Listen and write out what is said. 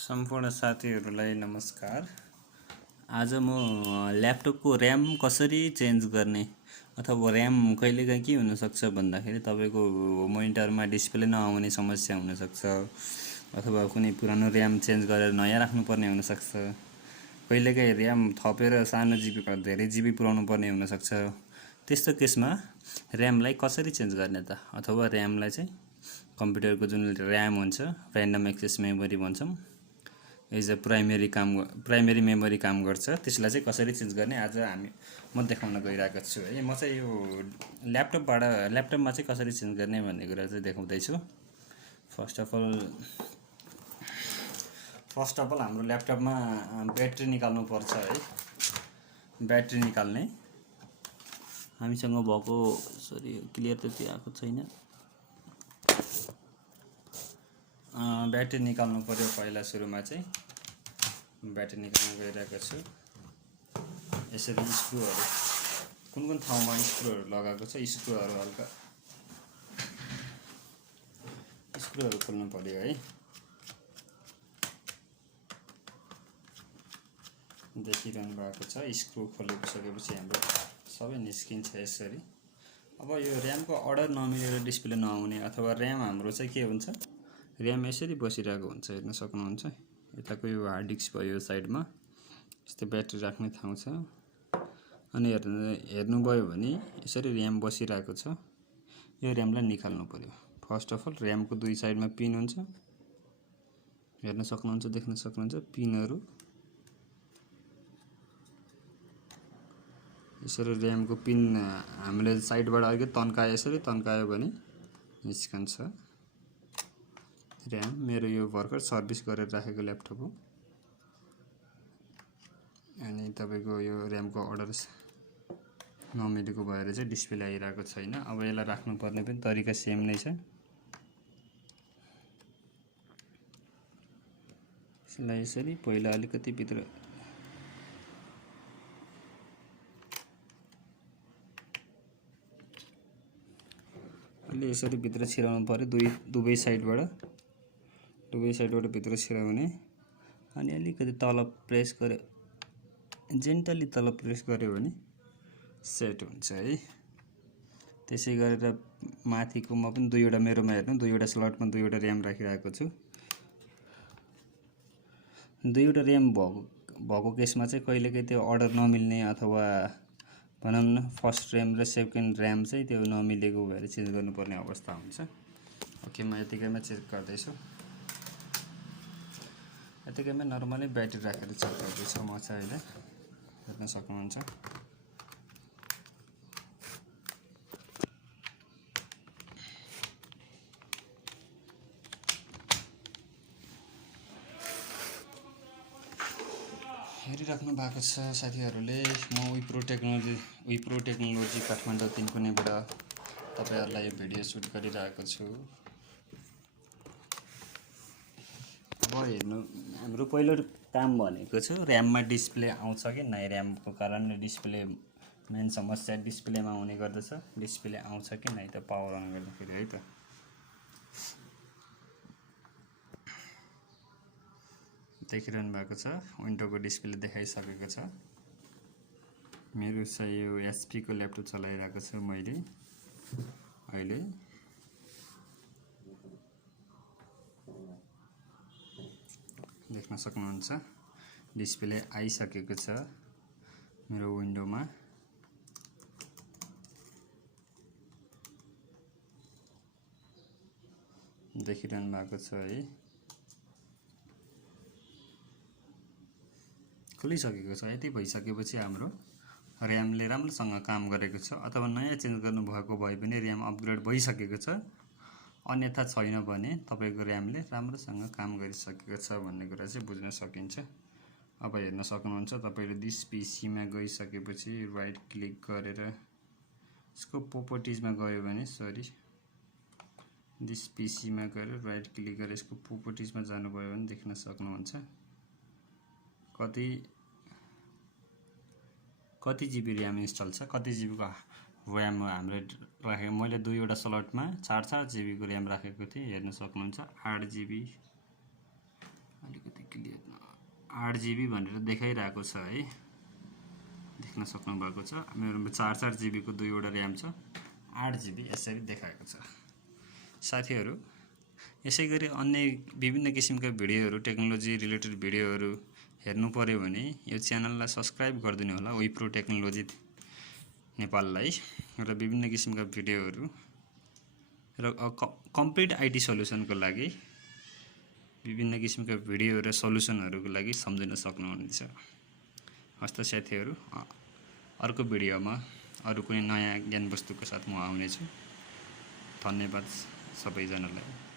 सम्पूर्ण साथीहरूलाई नमस्कार। आज म ल्यापटपको र्याम कसरी चेन्ज गर्ने अथवा र्याम कहिलेकाहीँ के हुनसक्छ भन्दाखेरि तपाईँको मोनिटरमा डिस्प्ले नआउने समस्या हुनसक्छ अथवा कुनै पुरानो र्याम चेन्ज गरेर नयाँ राख्नुपर्ने हुनसक्छ। कहिलेकाहीँ र्याम थपेर सानो जिबी धेरै जिबी पुऱ्याउनु पर्ने हुनसक्छ। त्यस्तो केसमा र्यामलाई कसरी चेन्ज गर्ने त, अथवा र्यामलाई चाहिँ कम्प्युटरको जुन र्याम हुन्छ, र्यान्डम एक्सेस मेमोरी भन्छौँ, एज अ प्राइमेरी मेमोरी काम गर्छ, त्यसलाई चाहिँ कसरी चेन्ज गर्ने आज म देखाउन गइरहेको छु है। म चाहिँ यो ल्यापटपमा चाहिँ कसरी चेन्ज गर्ने भन्ने कुरा चाहिँ देखाउँदैछु। फर्स्ट अफ अल हाम्रो ल्यापटपमा ब्याट्री निकाल्नु पर्छ है। ब्याट्री निकाल्ने हामीसँग भएको, सरी क्लियर त्यति आएको छैन। ब्याट्री निकाल्नु पर्यो। पहिला सुरुमा चाहिँ ब्याट्री निकाल्न गइरहेको छु। यसरी स्क्रुहरू कुन ठाउँमा स्क्रुहरू लगाएको छ, स्क्रुहरू हल्का स्क्रुहरू खोल्नु पर्यो है। देखिरहनु भएको छ, स्क्रु खोलिसकेपछि हाम्रो सबै निस्किन्छ यसरी। अब यो र्यामको अर्डर नमिलेर डिस्प्ले नआउने अथवा र्याम हाम्रो चाहिँ के हुन्छ, र्याम यसरी बसिरहेको हुन्छ, हेर्न सक्नुहुन्छ। यताको यो हार्ड डिस्क भयो साइडमा, यस्तै ब्याट्री राख्ने ठाउँ छ। अनि हेर्नुभयो भने यसरी र्याम बसिरहेको छ। यो र्यामलाई निकाल्नु पर्यो। फर्स्ट अफ अल र्यामको दुई साइडमा पिन हुन्छ, हेर्न सक्नुहुन्छ, देख्न सक्नुहुन्छ। पिनहरू यसरी र्यामको पिन हामीले साइडबाट अलिकति तन्कायो, यसरी तन्कायो भने निस्कन्छ र्याम। मेरो यो भर्खर सर्भिस गरेर राखेको ल्यापटप हो। अनि तपाईँको यो र्यामको अर्डर नमिलेको भएर चाहिँ डिस्प्ले आइरहेको छैन। अब यसलाई राख्नुपर्ने पनि तरिका सेम नै छ। यसलाई यसरी पहिला अलिकति भित्र यसरी भित्र छिराउनु पर्यो, दुवै साइडबाट भित्र छिराउने। अनि अलिकति तल प्रेस गर्यो, जेन्टली तल प्रेस गर्यो भने सेट हुन्छ है। त्यसै गरेर माथिकोमा पनि दुईवटा, मेरोमा हेर्नु दुईवटा स्लटमा दुईवटा र्याम राखिरहेको छु। दुईवटा र्याम भएको केसमा चाहिँ कहिलेकाहीँ त्यो अर्डर नमिल्ने अथवा भनौँ न फर्स्ट र्याम र सेकेन्ड र्याम चाहिँ त्यो नमिलेको भएर चेन्ज गर्नुपर्ने अवस्था हुन्छ। ओके, म यतिकैमा चेक गर्दैछु। यतिकैमा नर्मली ब्याट्री राखेर चेक गर्दैछु म चाहिँ अहिले, हेर्न सक्नुहुन्छ। हेरिराख्नु भएको छ साथीहरूले। म विप्रो टेक्नोलोजी काठमाडौँ 3 कुनेबाट तपाईँहरूलाई यो भिडियो सुट गरिरहेको छु। अब हेर्नु, हाम्रो पहिलो काम भनेको छ र्याममा डिस्प्ले आउँछ कि नै। र्यामको कारणले डिस्प्ले मेन समस्या डिस्प्लेमा हुने गर्दछ। डिस्प्ले आउँछ कि नै त पावर अन गर्दाखेरि है त। देखिरहनु भएको छ, विन्डोको डिस्प्ले देखाइसकेको छ। मेरो चाहिँ यो एचपीको ल्यापटप चलाइरहेको छु मैले अहिले। देख्न सक्नुहुन्छ डिस्प्ले आइसकेको छ मेरो विन्डोमा। देखिरहनु भएको छ है, खुलिसकेको छ। यति भइसकेपछि हाम्रो र्यामले राम्रोसँग काम गरेको छ, अथवा नयाँ चेन्ज गर्नुभएको भए पनि र्याम अपग्रेड भइसकेको छ। अन्यथा छैन भने तपाईँको र्यामले राम्रोसँग काम गरिसकेको छ भन्ने कुरा चाहिँ बुझ्न सकिन्छ। अब हेर्न सक्नुहुन्छ, तपाईँले दिस पीसीमा गइसकेपछि राइट क्लिक गरेर यसको प्रोपर्टिजमा गयो भने, दिस पीसीमा गएर राइट क्लिक गरेर यसको प्रोपर्टिजमा जानुभयो भने देख्न सक्नुहुन्छ कति जिबी र्याम इन्स्टल छ, कति जिबीको र्याम हाम्रो राखेको। मैले दुईवटा स्लटमा 4 जिबीको र्याम राखेको थिएँ, हेर्न सक्नुहुन्छ। 8 जिबी, अलिकति 8 GB भनेर देखाइरहेको छ है, देख्न सक्नुभएको छ। मेरोमा 4 GB को दुईवटा ऱ्याम छ, 8 GB यसरी देखाएको छ। साथीहरू यसै गरी अन्य विभिन्न किसिमका भिडियोहरू, टेक्नोलोजी रिलेटेड भिडियोहरू हेर्नु पर्यो भने यो च्यानललाई सब्स्क्राइब गरिदिनु होला, विप्रो टेक्नोलोजी नेपाललाई। र विभिन्न किसिमका भिडियोहरू र कम्प्लिट आइटी सल्युसनको लागि विभिन्न किसिमका भिडियो र सल्युसनहरूको लागि सम्झिन सक्नुहुनेछ। हस्त साथीहरू, अर्को भिडियोमा अरू कुनै नयाँ ज्ञान वस्तुको साथ म आउनेछु। धन्यवाद सबैजनालाई।